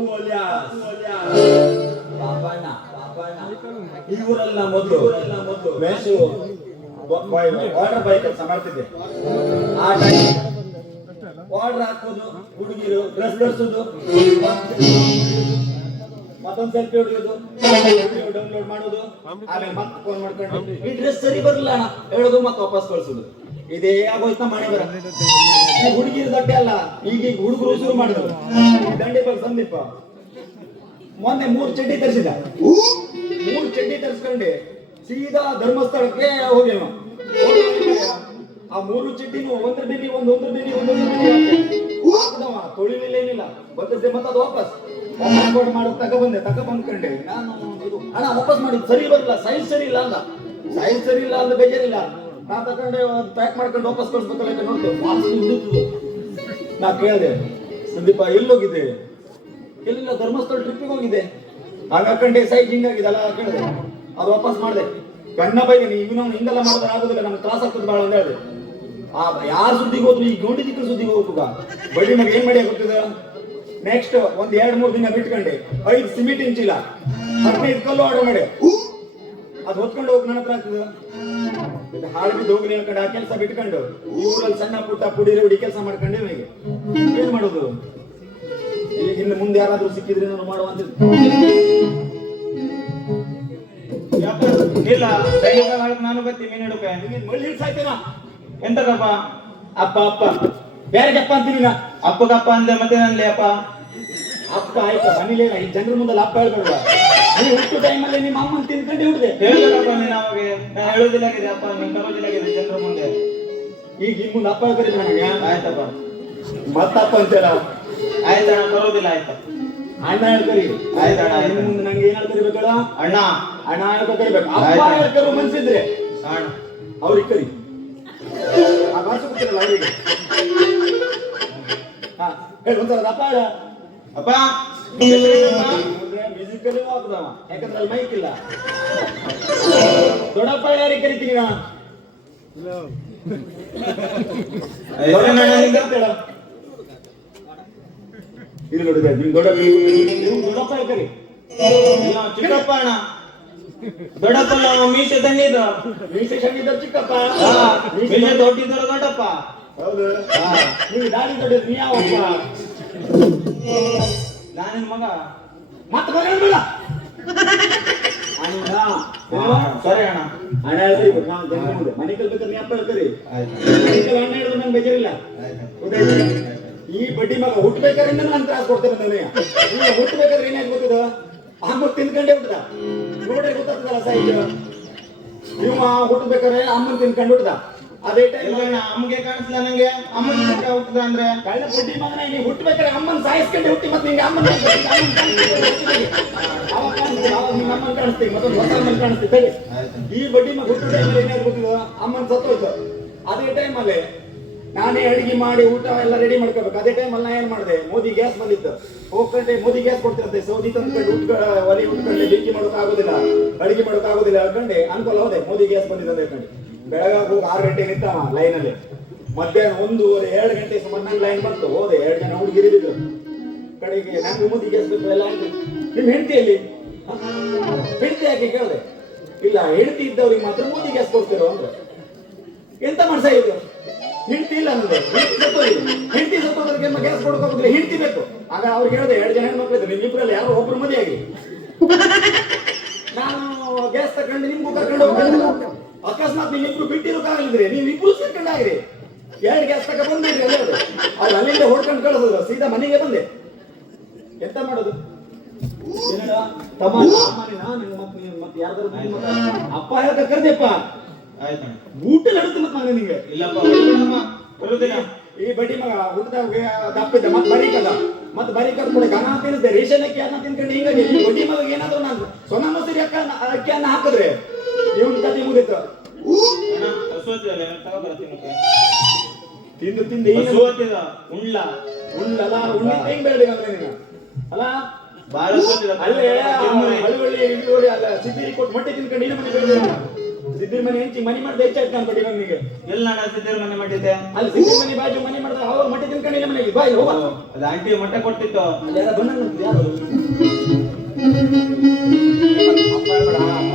Appu alias Papanna. ಈ ಊರಲ್ಲ ಮೊದಲು ಮೇಸು ವಾಟರ್ ಬಾಯ್ ಕೆಲಸ ಮಾಡ್ತಿದ್ದೆ. ಆ ಟೈಮ್ ವಾಟರ್ ಹಾಕೋದು, ಹುಡುಗಿರು ಡ್ರೆಸ್ ಧರಿಸೋದು, ಮತ್ತೊಂದು ಸೆಲ್ಫಿ ಹೊಡೆಯೋದು, ಡೌನ್ಲೋಡ್ ಮಾಡೋದು, ಆಮೇಲೆ ಮತ್ತೆ ಫೋನ್ ಮಾಡ್ಕೊಂಡು ಈ ಡ್ರೆಸ್ ಸರಿ ಬರಲ್ಲ ಅಣ್ಣ ಹೇಳೋದು, ಮತ್ತೆ ವಾಪಸ್ ಕಳ್ಸೋದು. ಇದೇ ಆಗೋಯ್ತ ಮನೆ ಬರ. ಹುಡುಗಿರು ದಟ್ಟೆ ಅಲ್ಲ, ಈಗ ಹುಡುಗರು ಶುರು ಮಾಡಿದ್ರು. ದಂಡಿ ಬಗ್ಗೆ ಸಂದೀಪ ಮೊನ್ನೆ 3 ಚಡ್ಡಿ ತರಿಸಿದ. 3 ಚಡ್ಡಿ ತರಿಸ್ಕೊಂಡೆ ಸೀದಾ ಧರ್ಮಸ್ಥಳಕ್ಕೆ ಹೋಗ್ಯವ. ಆ 3 ಚಡ್ಡಿನೂ ಒಂದ್ರ ಬೆನ್ನಿ ಹಾಕಿದವ, ತೊಳಿಲಿಲ್ಲ ಏನಿಲ್ಲ. ಬಂದದ್ದೆ ಮತ್ತೆ ಅದು ವಾಪಸ್ ಮಾಡೋದು ತಗೊಬಂದ್ಕೊಂಡೆ. ನಾನು ಇದು ಅಣ್ಣ ವಾಪಸ್ ಮಾಡಿದ್ದು ಸರಿ ಬರಲ್ಲ, ಸೈಜ್ ಸರಿ ಇಲ್ಲ ಅಂದ ಬೇಜಾರಿಲ್ಲ. ನಾ ತಗೊಂಡೆ ಪ್ಯಾಕ್ ಮಾಡ್ಕೊಂಡು ವಾಪಸ್ ಕಳ್ಸ್ಬೇಕಲ್ಲ ನೋಡ್ತು. ನಾ ಕೇಳಿದೆ, ಸಂದೀಪ ಎಲ್ಲೋಗಿದೆ? ಎಲ್ಲ ಧರ್ಮಸ್ಥಳ ಟ್ರಿಪ್ಪಿಗೆ ಹೋಗಿದೆ. ಹಾಗಾಕೊಂಡೆ ಸೈಜ್ ಹಿಂಗಾಗಿದೆ ಅಲ್ಲ ಕೇಳಿದೆ. ಅದು ವಾಪಸ್ ಮಾಡಿದೆ. ಕಣ್ಣ ಬೈದೇನಿ, ಇವನು ಹಿಂಗೆಲ್ಲ ಮಾಡಿದ್ರೆ ಆಗೋದಿಲ್ಲ, ನಮ್ಗೆ ತ್ರಾಸ ಆಗ್ತದೆ ಭಾಳ ಅಂತ ಹೇಳಿದೆ. ಯಾರ ಸುದ್ದಿಗೆ ಹೋದ್ರು ಈ ಗೌಂಡಿ ದಿಕ್ಕರ ಸುದ್ದಿಗೆ ಹೋಗ್ಬೇಕ. ಬಡ್ಡಿ ಮಗ ಏನ್ ಮಾಡಿ ಗೊತ್ತಿದ? ನೆಕ್ಸ್ಟ್ ಒಂದ್ 2-3 ದಿನ ಬಿಟ್ಕೊಂಡೆ 5 ಸಿಮೆಂಟ್ ಇಂಚಿಲ್ಲ 15 ಕಲ್ಲು ಆರ್ಡರ್ ಮಾಡಿ ಅದು ಹೊತ್ಕೊಂಡು ಹೋಗಿ ನನ್ನ ಹತ್ರ ಆಗ್ತದ. ಹಾಳು ಬಿದ್ದು ಹೋಗಿ ಹೇಳ್ಕೊಂಡು ಆ ಕೆಲಸ ಬಿಟ್ಕೊಂಡು ಈ ಊರಲ್ಲಿ ಸಣ್ಣ ಪುಟ್ಟ ಪುಡಿ ರೆಡಿ ಕೆಲಸ ಮಾಡ್ಕೊಂಡೆ. ನನಗೆ ಏನ್ ಮಾಡೋದು? ಈಗ ಇನ್ನು ಮುಂದೆ ಯಾರಾದ್ರೂ ಸಿಕ್ಕಿದ್ರೆ ನಾನು ಮಾಡುವಂತ ಇಲ್ಲ. ನಾನು ಬತ್ತಿ ಮೀನು ಹಿಡುಕೆ ಮಳ್ಳಿ ಸಾಯ್ತೇನ ಎಂತಕ್ಕಪ್ಪ? ಅಪ್ಪ ಯಾರಿಗಪ್ಪ ಅಂತೀನಿ ನಾ? ಅಪ್ಪಗಪ್ಪ ಅಂದೆ ಮತ್ತೆ ನನ್ಲಿ ಅಪ್ಪ. ಅಪ್ಪ ಆಯ್ತಾ ಮನೇಲಿ ಈ ಜನರ ಮುಂದೆ ಅಪ್ಪ ಹೇಳ್ಬೇಡ. ನೀವು ಹುಟ್ಟು ಟೈಮಲ್ಲಿ ನಿಮ್ಮ ಅಮ್ಮನ ತಿನ್ಕೊಂಡು ಹಿಡಿದೆ ಹೇಳ್ಬೇಕಪ್ಪ ನೀನು ಅವಾಗ. ನಾನು ಹೇಳೋದಿಲ್ಲ ಅಪ್ಪ, ನೀನು ಕರೋದಿಲ್ಲ ಜನರ ಮುಂದೆ. ಈಗ ಈ ಮುಂದೆ ಅಪ್ಪ ಕರೀತ ನನಗೆ. ಆಯ್ತಪ್ಪ, ಮತ್ತಪ್ಪ ಅಂತೇಳ. ಆಯ್ತಣ್ಣ, ಕರೋದಿಲ್ಲ. ಆಯ್ತಾ ಅಣ್ಣ ಹೇಳ್ಕರಿ. ಆಯ್ತಣ್ಣ. ಇನ್ನು ಮುಂದೆ ನಂಗೆ ಏನ್ ಹೇಳ್ಕರಿಬೇಕಲ್ಲ? ಅಣ್ಣ ಹೇಳ್ಕರಿಬೇಕು. ಅಪ್ಪ ಹೇಳ್ಕರು ಮನ್ಸಿದ್ರೆ ಅಣ್ಣ ಅವ್ರಿಗೆ ಕರಿ. ಆ ಭಾಷೆ ಗೊತ್ತಿರಲ್ಲ ಅವರಿಗೆ. ಹಾ ಹೇಳಿ ಒಂದ್ಸಲ ಅಪ್ಪ ಹೇಳ. ಅಪ್ಪ ಮ್ಯೂಸಿಕಲ್ಲಿ ಹಾಕುದವ, ಯಾಕಂದ್ರೆ ಅಲ್ಲಿ ಮೈಕ್ ಇಲ್ಲ. ದೊಡ್ಡಪ್ಪ ಯಾರಿಗೆ ಕರಿತೀನಿ ನಾ? ಇದು ನೋಡಿದ ನಿಮ್ ದೊಡ್ಡಪ್ಪ ಕರಿ. ಚಿಕ್ಕಪ್ಪ ಅಣ್ಣ. ದೊಡ್ಡಪ್ಪ ಮೀಸೆ ತಂದಿದ್ದು. ಮೀಸೆ ತಂದಿದ್ದ ಚಿಕ್ಕಪ್ಪ. ಮೀಸೆ ದೊಡ್ಡಿದ್ದರು ದೊಡ್ಡಪ್ಪ. ಹೌದು. ನೀವು ದಾಡಿ ದೊಡ್ಡ ನೀ ಯಾವಪ್ಪ? ನಾನಿನ್ ಮಗ. ಮತ್ತೆ ಮಗ ಬೇಡ ಸರಿ ಅಣ್ಣ. ಹಣ ಹೇಳ್ಬೇಕು. ನಾನು ಜನರ ಮುಂದೆ ಮನೆ ಕಲ್ಬೇಕಾದ್ರೆ ನೀ ಅಪ್ಪ ಹೇಳ್ಕರಿ. ಮನೆ ಹಣ ಹೇಳಿದ್ರೆ ನಂಗೆ ಬೇಜಾರಿಲ್ಲ. ಈ ಬಡ್ಡಿ ಮಗ ಹುಟ್ಟಬೇಕಾದ್ರಿಂದ ನಾನು ತ್ರಾಸ ಕೊಡ್ತೇನೆ ನನಗೆ. ಈಗ ಹುಟ್ಟಬೇಕಾದ್ರೆ ಏನಾಯ್ತು ಗೊತ್ತದ? ಅಮ್ಮ ತಿನ್ಕೊಂಡೇ ಹುಟ್ಟದ. ನೋಡ್ರಿ ಗೊತ್ತಾಗ್ತದಲ್ಲ ಸೈಜ್. ಇವ ಹುಟ್ಟಬೇಕಾದ್ರೆ ಅಮ್ಮನ್ ತಿನ್ಕೊಂಡು ಹುಟ್ಟದ. ಅದೇ ಟೈಮ್ ಅಮ್ಮಗೆ ಕಾಣಿಸ್ಲ ನಂಗೆ. ಅಮ್ಮನ ಹುಟ್ಟದ ಅಂದ್ರೆ ಕಳ್ಳ ಬಡ್ಡಿ ಮಗನ ನೀ ಹುಟ್ಟಬೇಕಾದ್ರೆ ಅಮ್ಮನ್ ಸಾಯಿಸ್ಕೊಂಡೆ ಹುಟ್ಟಿ ಮತ್ತೆ ನಿಂಗೆ ಅಮ್ಮನ್ ಅಮ್ಮನ್ ಕಾಣಿಸ್ತೀವಿ ಮತ್ತೊಂದು ಹೊಸ ಅಮ್ಮನ್ ಕಾಣಿಸ್ತೀವಿ. ಈ ಬಡ್ಡಿ ಮಗ ಹುಟ್ಟು ಟೈಮಲ್ಲಿ ಏನಾದ್ರು ಗೊತ್ತಿದ? ಅಮ್ಮನ್ ಸತ್ತೋಯ್ತು. ಅದೇ ಟೈಮಲ್ಲಿ ನಾನೇ ಅಡಿಗೆ ಮಾಡಿ ಊಟ ಎಲ್ಲ ರೆಡಿ ಮಾಡ್ಕೋಬೇಕು. ಅದೇ ಟೈಮಲ್ಲಿ ನಾ ಏನ್ ಮಾಡಿದೆ? ಮೋದಿ ಗ್ಯಾಸ್ ಬಂದಿತ್ತು. ಹೋಗ್ಕೊಂಡೆ ಮೋದಿ ಗ್ಯಾಸ್ ಕೊಡ್ತಿರುತ್ತೆ. ಸೌದಿ ತಂದ್ಕೊಂಡು ಒಲೆ ಉಟ್ಕೊಂಡೆ ಬೆಂಕಿ ಮಾಡೋಕೆ ಆಗೋದಿಲ್ಲ, ಅಡಿಗೆ ಮಾಡೋಕೆ ಆಗೋದಿಲ್ಲ ಹೇಳ್ಕೊಂಡೆ ಅನ್ಕೋಲ್ ಹೋದೆ. ಮೋದಿ ಗ್ಯಾಸ್ ಬಂದಿದೆ ಅಂತ ಹೇಳ್ಕೊಂಡು ಬೆಳಗಾಗ ಹೋಗಿ 6 ಗಂಟೆಗೆ ನಿಂತವ ಲೈನಲ್ಲಿ. ಮಧ್ಯಾಹ್ನ 1:30-2 ಗಂಟೆ ಸುಮಾರು ನಂಗೆ ಲೈನ್ ಬಂತು. ಹೋದೆ. 2 ಜನ ಹುಡುಗಿರು ಬಿದ್ರು. ಕಡೆಗೆ ನಂಗೆ ಮೋದಿ ಗ್ಯಾಸ್ ಬೇಕು ಎಲ್ಲ ಆಯ್ತು. ನಿಮ್ ಹೆಂಡತಿಯಲ್ಲಿ ಹೆಂಡತಿ ಯಾಕೆ ಕೇಳಿದೆ? ಇಲ್ಲ ಹೆಂಡತಿ ಇದ್ದವ್ರಿಗೆ ಮಾತ್ರ ಮೋದಿ ಗ್ಯಾಸ್ ಕೊಡ್ತಿರೋ ಅಂದ್ರೆ. ಎಂತ ಮಾಡ್ಸ ಇದು? ಹೆಂಡತಿ ಇಲ್ಲ ಅಂದ್ರೆ ಹೆಂಡತಿ ಸತ್ತೋದ್ರಿಗೆ ಗ್ಯಾಸ್ ಕೊಡೋಕೋಗಿದ್ರೆ ಹೆಂಡತಿ ಬೇಕು. ಆಗ ಅವ್ರಿಗೆ ಹೇಳಿದೆ 2 ಜನ ಹೆಣ್ಮಕ್ಳು ಇದ್ರು, ನಿಮ್ಮಿಬ್ರಲ್ಲಿ ಯಾರೋ ಒಬ್ರು ಮದುವೆ ಆಗಿ ನಾನು ಗ್ಯಾಸ್ ತಗೊಂಡು ನಿಮ್ಗೂ ಕರ್ಕೊಂಡು ಹೋಗ್ಬೇಕು. ಅಕಸ್ಮಾತ್ ನೀವಿಬ್ರು ಬಿಟ್ಟಿರೋಕ್ಕಾಗಲಿದ್ರೆ ನೀವಿಬ್ರು ಸೇರ್ಕೊಂಡಾಗ್ರಿ 2 ಗ್ಯಾಸ್ ತಗ ಬಂದಿದ್ರಿ ಅಲ್ಲೇ. ಅವ್ರು ಅಲ್ಲಿಂದ ಹೊಡ್ಕೊಂಡು ಕಳಿಸಿದ್ರು. ಸೀದಾ ಮನೆಗೆ ಬಂದೆ. ಎಂತ ಮಾಡೋದು? ಮತ್ತೆ ಯಾರ್ದಾರು ಅಪ್ಪ ಹೇಳ್ಕ ಕರ್ದೆಪ್ಪ. ಊಟ ನಡುತ್ತೆ ಮತ್ತೆ ಮಗ ನಿಂಗೆ. ಈ ಬಡ್ಡಿ ಮಗ ಊಟದಾಗ ದಪ್ಪಿದ್ದ ಮತ್ತೆ ಬರೀಕದ ಮತ್ತೆ ಬರೀಕದ ಕೂಡ ಘನ ತಿನ್ನಿದ್ದೆ. ರೇಷನ್ ಅಕ್ಕಿ ಅನ್ನ ತಿನ್ಕೊಂಡು ಹಿಂಗಾಗಿ ಈ ಬಡ್ಡಿ ಮಗ ಏನಾದ್ರು ನಾನು ಸೊನ್ನ ಮೊಸರಿ ಅಕ್ಕಿಯನ್ನ ಹಾಕಿದ್ರೆ ಇವನ್ ಕತೆ ಮುಗಿತು. ತಿಂದು ತಿಂದು ಉಳ್ಳಲ್ಲ ಉಣ್ಣಿ ಹೆಂಗ್ ಬೇಡ ಅಂದ್ರೆ ನೀನು ಅಲ್ಲ ಅಲ್ಲೇ ಹಳ್ಳಿ ಅಲ್ಲ ಸಿದ್ದಿರಿ ಕೊಟ್ಟು ಮೊಟ್ಟೆ ತಿನ್ಕೊಂಡು ಏನು ಮನೆ ಸಿದ್ದಿರ ಮನೆ ಹೆಂಚಿ ಮನೆ ಮಾಡ್ದೆ ಹೆಚ್ಚಾಯ್ತು ಅನ್ಕೊಡಿ ನಮಗೆ. ಎಲ್ಲ ನಾನು ಸಿದ್ಧರ ಮನೆ ಮಾಡಿದ್ದೆ. ಅಲ್ಲಿ ಸಿದ್ದಿರ ಮನೆ ಬಾಜು ಮನೆ ಮಾಡಿದ್ರೆ ಅವ್ರ ಮಟ್ಟ ತಿನ್ಕೊಂಡಿಲ್ಲ ಮನೆಗೆ ಬಾಯ್ ಹೋಗ. ಅದು ಆಂಟಿ ಮಟ್ಟ ಕೊಡ್ತಿತ್ತು. ಅಲ್ಲಿ ಯಾರ ಬಂದಂತ ಯಾರು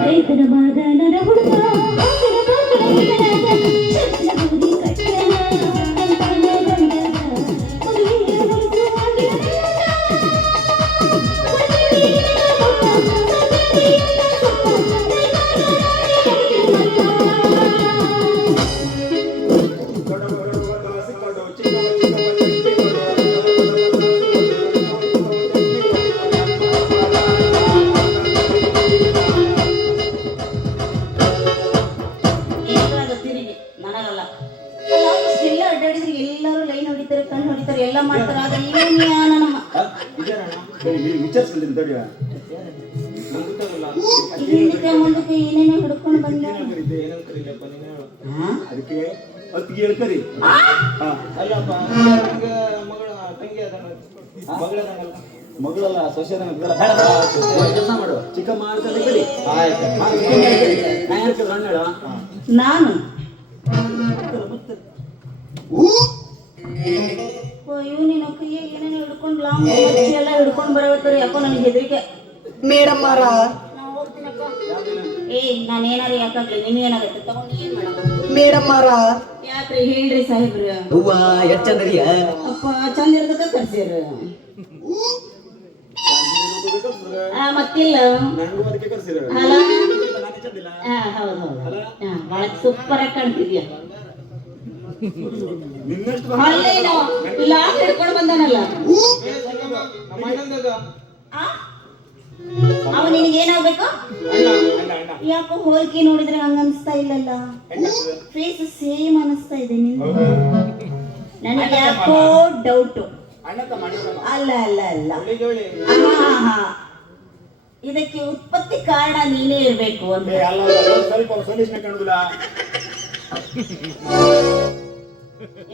ರೈತರ ಮಗನರ ಹುಡುಗ ಹಸಿರ ಬಾಗಿಲ ಗಿಡದ ಚಂದ್ರಗೌರಿ ಕಟ್ಟೆಯ ಕಂಕಣ ಗಂಡದ ಮದುವೆಯ ಹೊರಸುವಾಗಿನ ಎಲ್ಲ ಮಾಡ್ತಾರೆ. ಆದ್ರೆ ಏನು ನಮ್ಮ ವಿಚಾರಿಸ್ಕೊಂಡ್ರಿ ತಡಿಯ ನಂಗೆ ಗೊತ್ತಾಗಲ್ಲ. ಹಿಂದಕ್ಕೆ ಮುಂದಕ್ಕೆ ಏನೇನೋ ಹಿಡ್ಕೊಂಡು ಬಂದ. ಏನಂತ ಕರೀಲಪ್ಪ ನೀನು ಹೇಳು. ಅದಕ್ಕೆ ಹೊತ್ತಿಗೆ ಹೇಳ್ಕರಿ. ಅಲ್ಲಪ್ಪ ನಂಗೆ ಮಗಳ ತಂಗಿ ಅದಂಗ ಮಗಳದಂಗಲ್ಲ. ಮಗಳಲ್ಲ ಸೊಸೆ ಕೆಲಸ ಮಾಡು ಚಿಕ್ಕಮ್ಮ ಮಾಡ್ತಾರೆ ಕರಿ. ಆಯ್ತು. ನಾ ಹೇಳ್ತಿದ್ರು ಅಣ್ಣ ನಾನು ಇವನಿನ ಕೈಯ ಏನೇನೋ ಹಿಡ್ಕೊಂಡು ಲಾಂಗ್ ಎಲ್ಲ ಹಿಡ್ಕೊಂಡು ಬರವತ್ತಾರೆ. ಯಾಕೋ ನನಗೆ ಹೆದರಿಕೆ. ಮೇಡಮ್ ಅವರ ನಾ ಹೋಗ್ತೀನಕ್ಕ. ನಾನು ಏನಾರು ಯಾಕಾಗ್ಲಿ ನಿನ್ಗೇನಾಗತ್ತೆ ತಗೊಂಡು ಏನ್ ಮಾಡಲ್ಲ. ಮೇಡಮ್ ಅವರ ಯಾಕ್ರಿ ಹೇಳ್ರಿ ಸಾಹೇಬ್ರ. ಹೂವ ಎಷ್ಟ್ ಚಂದ್ರಿಯ ಅಪ್ಪ ಚಂದ ಇರ್ತಕ್ಕ ಕರ್ಸಿರ. ಮತ್ತಿಲ್ಲ ನನಗೂ ಅದಕ್ಕೆ ಕರ್ಸಿರ ಅಲ್ಲ. ನಾನೇ ಚಂದಿಲ್ಲ. ಹೌದು ಹೌದು ಬಹಳ ಸೂಪರ್ ಆಗಿ ಕಾಣ್ತಿದ್ಯಾ. ನಿನ್ನಷ್ಟು ಅಲ್ಲೇನೋ ಲಾಂಗ್ ಹಿಡ್ಕೊಂಡು ಬಂದಾನಲ್ಲ ನಮ್ಮ ಅಣ್ಣಂದದು. ಅವ ನಿನಗೆ ಏನಾಗ್ಬೇಕು. ಅಣ್ಣ ಅಣ್ಣ ಅಣ್ಣ ಯಾಕೋ ಹೋಲಿಕೆ ನೋಡಿದ್ರೆ ಹಂಗ ಅನಿಸ್ತಾ ಇಲ್ಲಲ್ಲ. ಫೇಸ್ ಸೇಮ್ ಅನಿಸ್ತಾ ಇದೆ ನಿಂದು. ನನಗೆ ಯಾಕೋ ಡೌಟ್. ಅಣ್ಣ ತಮ್ಮ ಅಲ್ಲ ಅಲ್ಲ ಅಲ್ಲ ಜೋಳಿ ಆಹಾ. ಇದಕ್ಕೆ ಉತ್ಪತ್ತಿ ಕಾರಣ ನೀನೇ ಇರ್ಬೇಕು ಅಂತ. ಸ್ವಲ್ಪ ಸಂದೇಶನ ಕಾಣುದಿಲ್ಲ.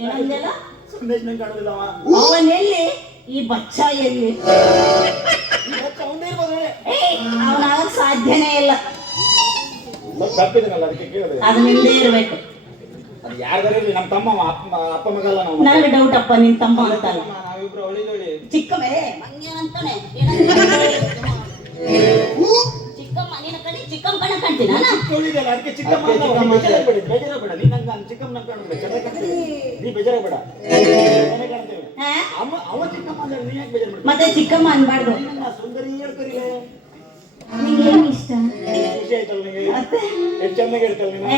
ಏನಂದೆಲ್ಲ ಸಂದೇಶನ ಕಾಣುದಿಲ್ಲ. ಅವನೆಲ್ಲಿ ಈ ಬಚ್ಚ ಎಲ್ಲಿ. ಅವನಾಗ ಸಾಧ್ಯನೇ ಇಲ್ಲ. ತಪ್ಪಿದನಲ್ಲ ಅದಕ್ಕೆ ಕೇಳಿದೆ. ಅದು ನಿಂದೇ ಇರ್ಬೇಕು. ಅದು ಯಾರ್ದಾರ ಇರ್ಲಿ ನಮ್ಮ ತಮ್ಮ ಅಪ್ಪ ಮಗಲ್ಲ ನಾವು. ನನಗೆ ಡೌಟ್ ಅಪ್ಪ ನಿನ್ ತಮ್ಮ ಅಂತಲ್ಲ. ನಾವಿಬ್ರು ಅವಳಿ ಜೋಳಿ. ಚಿಕ್ಕಮ್ಮ ಮಂಗ್ಯನಂತಾನೆ ಚಿಕ್ಕಮ್ಮ ನಿನ್ನ ಕಡೆ ಚಿಕ್ಕಮ್ಮ ಕಣ ಕಾಣ್ತೀನಿ ನಾನು. ಕೇಳಿದೆಲ್ಲ ಅದಕ್ಕೆ ಚಿಕ್ಕಮ್ಮ ಬೇಜಾರಾಗಬೇಡ. ನೀ ನಂಗೆ ಚಿಕ್ಕಮ್ಮ ನಂಗೆ ಕಾಣುದಿಲ್ಲ ಚೆನ್ನಾಗಿ ಕಾಣ್ತೀವಿ. ನೀ ಬೇಜಾರಾಗಬೇಡ. ಚೆನ್ನಾಗಿ ಕಾಣ್ತೇವೆ. ಅವ ಚಿಕ್ಕಮ್ಮ ಅಂದ್ರೆ ನೀ ಯಾಕೆ ಬೇಜಾರು ಮತ್ತೆ ಚಿಕ್ಕಮ್ಮ ಅನ್ಬಾರ್ದು. ಸುಂದರಿ ಹೇಳ್ಕರಿಲೆ. ನಿಂಗೆ ಏನ್ ಇಷ್ಟ. ಖುಷಿ ಆಯ್ತಲ್ಲ ನಿಂಗೆ. ಮತ್ತೆ ಎಷ್ಟು ಚೆನ್ನಾಗಿ ಹೇಳ್ತಲ್ಲ ನೀನು.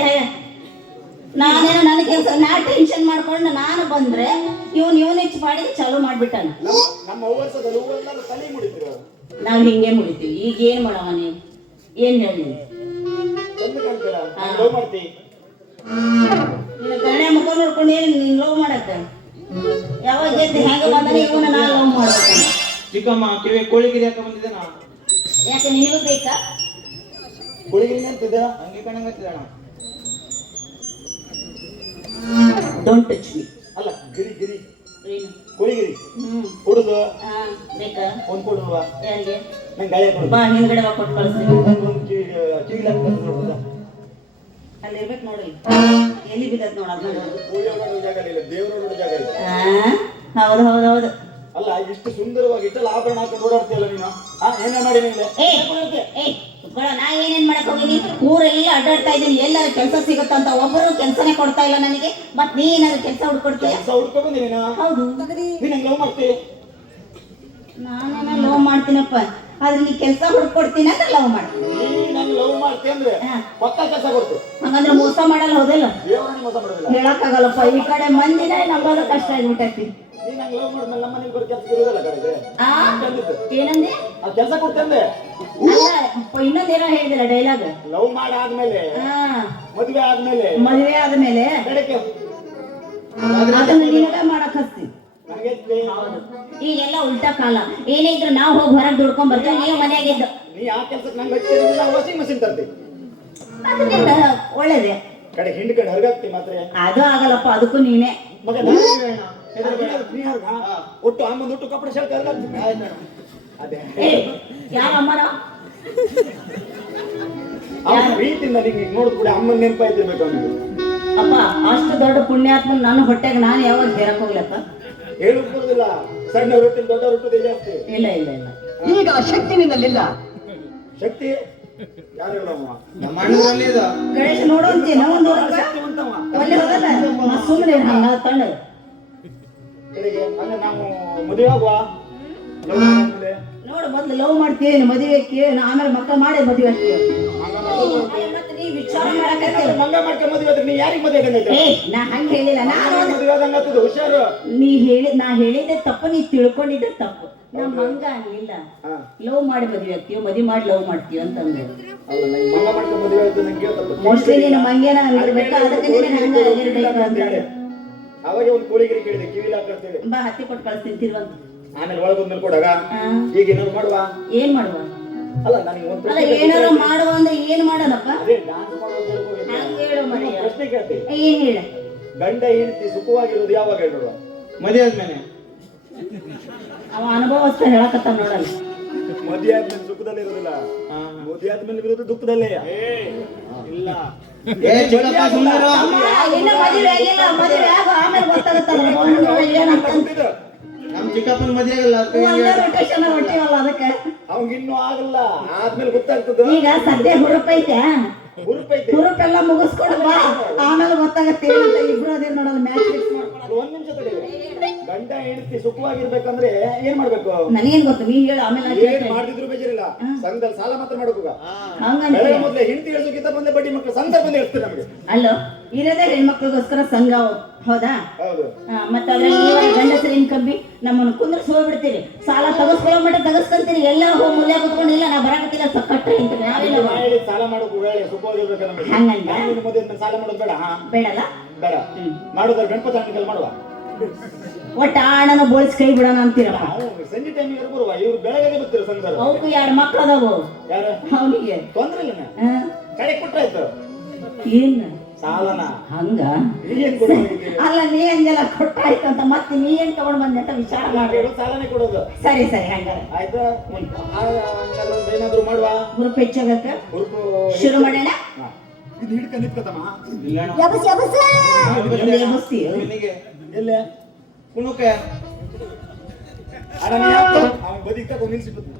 ನಾನೇನೋ ನನ್ನ ಕೆಲಸ ನಾ ಟೆನ್ಷನ್ ಮಾಡ್ಕೊಂಡು ನಾನು ಬಂದ್ರೆ ಇವನ್ ಹೆಚ್ಚು ಮಾಡಿ ಚಾಲು ಮಾಡ್ಬಿಟ್ಟಾನ. ನಮ್ಮ ವರ್ಷದಲ್ಲಿ ಹೂವೆಲ್ಲ ತಲೆ ಮುಡಿದ್ರು. ನಾವ್ ಹಿಂಗೆ ಮುಡಿತೀವಿ. ಈಗ ಏನ್ ಮಾಡವ ನೀವು ಏನ್ ಹೇಳಿ. ಚಂದ ಕಾಣ್ತೀರ. ಲವ್ ಮಾಡ್ತಿ. ನಿನ್ನ ಕಡೆ ಮುಖ ನೋಡ್ಕೊಂಡು ಏನ್ ನೀನ್ ಲವ್ ಮಾಡಕ್ಕ. ಯಾವಾಗ ಗೆದ್ದು ಹೆಂಗ ಬಂದ್ರೆ ಇವನ ನಾ ಲವ್ ಮಾಡ್ಬೇಕ. ಚಿಕ್ಕಮ್ಮ ಕಿವಿ ಕೋಳಿಗಿರಿ ಹಾಕ ಬಂದಿದ್ದಾನ. ಯಾಕೆ ನಿನಗೂ ಬೇಕಾ. ಹುಡುಗಿ ನಿಂತಿದ್ದ ಹಂಗೆ ಕಣಂಗತ್ತಿದ್ದಾನ. Don't touch me. ಅಲ್ಲ ಗಿರಿ ಗಿರಿ ಏನು ಹುಡುಗಿರಿ ಹುಡುದು ಬೇಕಾ. ಒಂದ್ ಕೊಡುವ ಯಾರಿಗೆ. ನಂಗೆ ಗಾಳಿ ಕೊಡು. ಬಾ ಹಿಂದ್ಗಡೆ ಬಾ ಕೊಟ್ಟು ಕಳಿಸ್ತೀನಿ. ಒಂದು ಕಿವಿಲ ನೋಡ್ಬೋದಾ. ಅಲ್ಲಿ ಇರ್ಬೇಕು ನೋಡಿ. ಎಲ್ಲಿ ಬಿದ್ದದ್ ನೋಡ ಅದನ್ನ ನೋಡು. ಪೂಜೆ ಮಾಡೋ ಜಾಗ ಇಲ್ಲ, ದೇವ್ರ ನೋಡೋ ಜಾಗ ಇಲ್ಲ. ಹೌದು ಹೌದು ಹೌದು. ಅಲ್ಲ ಇಷ್ಟು ಸುಂದರವಾಗಿ ಇಷ್ಟೆಲ್ಲ ಆಭರಣ ಹಾಕೊಂಡು ಓಡಾಡ್ತೀಯಲ್ಲ ನೀನು. ಏನ ಮಾಡಿ ನಿಂಗೆ. ಕುತ್ಕೊಳ್ಳೋ. ನಾ ಏನೇನ್ ಮಾಡಕ್ ಹೋಗಿನಿ. ಊರೆಲ್ಲ ಅಡ್ಡಾಡ್ತಾ ಇದ್ದೀನಿ. ಎಲ್ಲಾರು ಕೆಲಸ ಸಿಗುತ್ತಂತ ಒಬ್ಬರು ಕೆಲಸನೇ ಕೊಡ್ತಾ ಇಲ್ಲ ನನಗೆ. ಮತ್ ನೀ ಏನಾದ್ರು ಕೆಲಸ ಹುಡ್ಕೊಡ್ತೀಯ. ಕೆಲಸ ಹುಡ್ಕೊಂಡ್ ಬಂದಿ ನೀನು. ಹೌದು. ನೀನ್ ನಂಗೆ ಲವ್ ಮಾಡ್ತಿ. ನಾನೇನ ಲವ್ ಮಾಡ್ತೀನಪ್ಪ. ಆದ್ರೆ ನೀ ಕೆಲಸ ಹುಡ್ಕೊಡ್ತೀನಿ ಅಂದ್ರೆ ಲವ್ ಮಾಡ್ತೀನಿ. ನೀ ನಂಗೆ ಲವ್ ಮಾಡ್ತಿ ಅಂದ್ರೆ ಪಕ್ಕ ಕೆಲಸ ಕೊಡ್ತು. ಹಂಗಂದ್ರೆ ಮೋಸ ಮಾಡಲ್ಲ ಹೌದಿಲ್ಲ. ದೇವರನ್ನ ಮೋಸ ಮಾಡೋದಿಲ್ಲ. ಹೇಳಕ್ಕಾಗಲ್ಲಪ್ಪ. ಈ ಕಡೆ ಮಂದಿನೇ ನಂಬೋದು ಕಷ್ಟ ಆಗ್ಬಿಟ್ಟೈತಿ. ನೀ ನಂಗೆ ಲವ್ ಮಾಡಿದ್ಮೇಲೆ ನಮ್ಮ ಮನೆಗೆ ಬರೋ ಕೆಲಸ ಇರೋದಲ್ಲ ಕಡೆಗೆ. ಏನಂದೆ. ಆ ಕೆಲಸ ಕೊಡ್ತಂದೆ. ಅಲ್ಲ ಇನ್ನೊಂದೇನೋ ಹೇಳಿದಿಲ್ಲ ಡೈಲಾಗ್. ಲವ್ ಮಾಡಾದ್ಮೇಲೆ ಮದುವೆ ಆದ್ಮೇಲೆ ಮದುವೆ ಆದ್ಮೇಲೆ ಕಡೆಗೆ ಅದನ್ನ ನಿನಗ ಮಾಡಕ್ ಹಚ್ತಿ. ನನಗೆ ಈಗೆಲ್ಲ ಉಲ್ಟಾ ಕಾಲ. ಏನೇ ಇದ್ರು ನಾವು ಹೋಗಿ ಹೊರಗೆ ದುಡ್ಕೊಂಡ್ ಬರ್ತೀವಿ. ನೀವು ಮನೆಯಾಗಿದ್ದು ನೀ ಆ ಕೆಲಸಕ್ಕೆ ನಂಗೆ ಹಚ್ಚಿದ್ರೆ ನಾವು ವಾಷಿಂಗ್ ಮಷಿನ್ ತರ್ತೀವಿ. ಅದರಿಂದ ಒಳ್ಳೇದೇ. ಕಡೆ ಹಿಂಡ್ ಕಡೆ ಹರಗಾಕ್ತಿ ಮಾತ್ರ. ಅದು ಆಗಲ್ಲಪ್ಪ. ಅದಕ್ಕೂ ನೀನೇ ಮಗ ಒಟ್ಟು ಅಮ್ಮಂದು ಒಟ್ಟು ಕಪ್ಪಡ ಶರ್ಟ್ ಹರಗಾಕ್ತೀನಿ. ಅದೇ ಯಾರ ಅಮ್ಮನ ಅವ್ನ ಪ್ರೀತಿಯಿಂದ ನಿಂಗೆ ನೋಡಿದ್ ಕೂಡ ಅಮ್ಮನ ನೆನಪಾಯ್ತಿರ್ಬೇಕು ಅವನಿಗೆ. ಅಪ್ಪ ಅಷ್ಟು ದೊಡ್ಡ ಪುಣ್ಯಾತ್ಮ ನನ್ನ ಹೊಟ್ಟೆಗೆ ನಾನು ಯಾವಾಗ ಹೇರಕ್ ಹೋಗ್ಲಪ್ಪ? ಹೇಳಕ್ ಬರುದಿಲ್ಲ, ಸಣ್ಣ ರೊಟ್ಟಿ ದೊಡ್ಡ ರೊಟ್ಟಿ ಜಾಸ್ತಿ. ಇಲ್ಲ ಇಲ್ಲ ಇಲ್ಲ. ಈಗ ಶಕ್ತಿ ನಿನ್ನಲ್ಲಿಲ್ಲ. ಶಕ್ತಿ ಯಾರು ಹೇಳಮ್ಮ? ನಮ್ಮ ಅಣ್ಣದ್ರಲ್ಲಿ ಇದು. ಗಣೇಶ ನೋಡೋಂತೀನ ಒಂದು ಶಕ್ತಿವಂತವ. ಅಲ್ಲಿ ಹೋಗಲ್ಲ ಸುಮ್ಮನೆ ಹಂಗ ತಣ್ಣ. ಕಡೆಗೆ ಅಂದ್ರೆ ನಾವು ಮದುವೆ ಆಗುವ ನೋಡು ಮೊದ್ಲು ಲವ್ ಮಾಡ್ತೀವಿ ಮದುವೆ ಆಮೇಲೆ ಮಕ್ಕಳು ಮಾಡಿ ಮದುವೆ ಆಗ್ತೀವಿ. ಮತ್ತೆ ನೀ ವಿಚಾರ ಮಾಡಕತ್ತೀರ. ಮಂಗ ಮಾಡ್ಕೊಂಡ್ ಮದುವೆ ಆದ್ರೆ ನೀ ಯಾರಿಗೆ ಮದುವೆ ಆಗಂಗೈತೆ? ಏ ನಾ ಹಂಗ ಹೇಳಿಲ್ಲ. ನಾನು ಮದುವೆ ಆದಂಗ ಆಗ್ತದೆ, ಹುಷಾರು. ನಾ ಹೇಳಿದ್ದೆ ತಪ್ಪು, ನೀ ತಿಳ್ಕೊಂಡಿದ್ದೆ ತಪ್ಪು. ನಮ್ ಹಂಗ ಇಲ್ಲ. ಲವ್ ಮಾಡಿ ಮದುವೆ ಆಗ್ತೀವಿ, ಮದುವೆ ಮಾಡಿ ಲವ್ ಮಾಡ್ತೀವಿ ಅಂತಂದ್ರೆ ಅಲ್ಲ, ನಂಗೆ ಮಂಗ ಮಾಡ್ಕೊಂಡ್ ಮದುವೆ ಆಯ್ತು ನಂಗೆ ಹೇಳ್ತಪ್ಪ. ಮೋಸ್ಟ್ಲಿ ನೀನು ಮಂಗೇನ ಅಂದಿರ್ಬೇಕು. ಅದಕ್ಕೆ ನೀನು ಹಂಗ ಹೇಳಿರ್ಬೇಕು ಅಂತ ಹೇಳಿ. ಅವಾಗ ಒಂದು ಕೋಳಿಗಿರಿ ಕೇಳಿದೆ, ಕಿವಿಲ ಹಾಕಂತೇಳಿ. ಬಾ ಹತ್ತಿ ಕೊಟ್ಟು ಕಳಿಸ್ತೀನಿ ತಿರುವಂತ. ಆಮೇಲೆ ಒಳಗೊಂದ್ಮೇಲೆ ಕೊಡಾಗ ಈಗ ಏನಾದ್ರು ಮಾಡುವ? ಏನ್ ಮಾಡುವ? ಅಲ್ಲ ನನಗೆ ಒಂದು ಅಲ್ಲ ಏನಾರು ಮಾಡುವ ಅಂದ್ರೆ ಏನ್ ಮಾಡೋಣಪ್ಪ? ಅದೇ ಡಾನ್ಸ್ ಮಾಡೋದು ಹಂಗ ಹೇಳು ಮರಿಯ. ಪ್ರಶ್ನೆ ಕೇಳ್ತಿ. ಏನ್ ಹೇಳ? ಗಂಡ ಹೆಂಡತಿ ಸುಖವಾಗಿರೋದು ಯಾವಾಗ ಹೇಳುವ? ಮದುವೆ ಆದ್ಮೇಲೆ. ಅವ ಅನುಭವಸ್ಥ ಹೇಳಕತ್ತ ನೋಡಲ್ಲ. ಮದುವೆ ಆದ್ಮೇಲೆ ಸುಖದಲ್ಲಿ ಇರೋದಿಲ್ಲ, ಮದುವೆ ಆದ್ಮೇಲೆ ಇರೋದು ದುಃಖದಲ್ಲೇ. ಇಲ್ಲ ಏ ಚಿಕ್ಕಪ್ಪ ಸುಮ್ಮನಿರು. ಇನ್ನು ಮದುವೆ ಆಗಿಲ್ಲ, ಮದುವೆ ಆಗು ಆಮೇಲೆ ಗೊತ್ತಾಗುತ್ತಲ್ಲ ಏನಂತ. ನಮ್ ಚಿಕ್ಕಪ್ಪನ ಮದುವೆ ಆಗಲ್ಲ. ಒಂದೇ ರೊಟೇಷನ್ ಹೊಟ್ಟಿವಲ್ಲ ಅದಕ್ಕೆ. ಅವಂಗಿನ್ನೂ ಆಗಲ್ಲ, ಆದ್ಮೇಲೆ ಗೊತ್ತಾಗ್ತದ. ಈಗ ಸದ್ಯ ಹುರುಪೈತೆ, ಹುರುಪೈತೆ. ಹುರುಪೆಲ್ಲ ಮುಗಿಸ್ಕೊಂಡು ಬಾ, ಆಮೇಲೆ ಗೊತ್ತಾಗತ್ತೆ ಏನಂತ. ಇಬ್ರು ಅದೇ ನೋಡಲ್ಲ, ಮ್ಯಾಚ್ ಫಿಕ್ಸ್ ಮಾಡ್ಕೊಳ್ಳೋದು. ಒಂದ್ ನಿಮಿಷ ತಡಿ. ಗಂಡ ಹೆಂಡತಿ ಸುಖವಾಗಿರ್ಬೇಕಂದ್ರೆ ಏನ್ ಮಾಡ್ಬೇಕು? ನನಗೇನ್ ಗೊತ್ತು, ನೀ ಹೇಳು ಆಮೇಲೆ ನಾನು ಏನ್ ಕೇಳ್ತೇನೆ. ಮಾಡ್ತಿದ್ರು ಬೇಜಾರಿಲ್ಲ, ಸಂಘದಲ್ಲಿ ಸಾಲ ಮಾತ್ರ ಮಾಡ್ಬೇಕು. ಹಂಗಂತ ಬೆಳಗ್ಗೆ ಮೊದ್ಲೇ ಹೆಂಡತಿ ಹೇಳ್ಸೋಕ್ಕಿಂತ ಬಂದೆ ಬಡ್ಡಿ ಮಕ್ಕಳು ಸಂಘ ಬಂದು ಹೇಳ್ತಾರೆ ನಮಗೆ. ಅಲ್ಲೋ ಇರೋದೇ ಹೆಣ್ಮಕ್ಳಿಗೋಸ್ಕರ ಸಂಘ, ಹೌದಾ? ಹೌದು. ಮತ್ತೆ ಅದ್ರಲ್ಲಿ ನೀವೇ ಗಂಡಸರಿನ ಕಮ್ಮಿ ನಮ್ಮನ್ನು ಕುಂದ್ರಿಸಿ ಹೋಗ್ಬಿಡ್ತೀರಿ. ಸಾಲ ತಗಸ್ಕೊಳ್ಳೋ ಮಟ್ಟ ತಗಸ್ಕೊಂತೀರಿ. ಎಲ್ಲ ಹೋಗಿ ಮುಲ್ಯ ಕುತ್ಕೊಂಡು ಇಲ್ಲ ನಾ ಬರಾಕತ್ತಿಲ್ಲ ಕಟ್ಟ್ರಿ ಅಂತ ನಾವೆಲ್ಲ ಹೇಳಿ ಸಾಲ ಮಾಡೋಕು ಹೇಳಿ ಸುಖವಾಗಿರ್ಬೇಕು ನಮಗೆ. ಹಂಗಂತ ಮದುವೆ ಸಾಲ ಮಾಡೋದು ಬೇಡ. ಬೇಡಲ್ಲ, ಬೇಡ. ಮಾಡೋದ್ರ ಗಣಪತಿ ಅಂಗಡಿಯಲ್ಲಿ ಮಾಡುವ. ಒಟ್ಟ ಆಣನ ಬೋಳ್ಸಿ ಕೈ ಬಿಡೋಣ ಅಂತೀರಪ್ಪ. ನಾವು ಸಂಜೆ ಟೈಮಿಗೆ ಬರುವ, ಇವ್ರು ಬೆಳಗ್ಗೆ ಬರ್ತೀರ ಸಂಘದಲ್ಲಿ. ಅವಕ್ಕೂ 2 ಮಕ್ಳು ಅದಾವು. ಯಾರು? ಅವನಿಗೆ ತೊಂದ್ರೆ ಇಲ್ಲ, ಕಡೆ ಕೊಟ್ರಾಯ್ತು. ಏನ್ ಸಾಲನ ಹಂಗ? ಏನ್ ಕೊಡೋದು? ಅಲ್ಲ ನೀ ಹಂಗೆಲ್ಲ ಕೊಟ್ಟಾಯ್ತು ಅಂತ ಮತ್ತೆ ನೀ ಏನ್ ತಗೊಂಡ್ ಬಂದೆ ಅಂತ ವಿಚಾರ ಮಾಡಿ. ಸಾಲನೆ ಕೊಡೋದು. ಸರಿ ಸರಿ ಹಂಗಾರೆ ಆಯ್ತಾ? ಏನಾದ್ರು ಮಾಡುವ. ಹುರುಪು ಹೆಚ್ಚಾಗಕ್ಕ ಹುರುಪು ಶುರು ಮಾಡೋಣ. ಇದು ಹಿಡ್ಕೊಂಡು ನಿಂತ್ಕೊತಮ್ಮ. ನಿನಗೆ ಎಲ್ಲೇ ಕುಣುಕೆ ಅಣ್ಣ, ನೀ ಯಾಕೆ? ಅವ್ನು ಬದಿಗೆ ತಗೊಂಡು ನಿಲ್ಸಿಬಿಟ್ಟು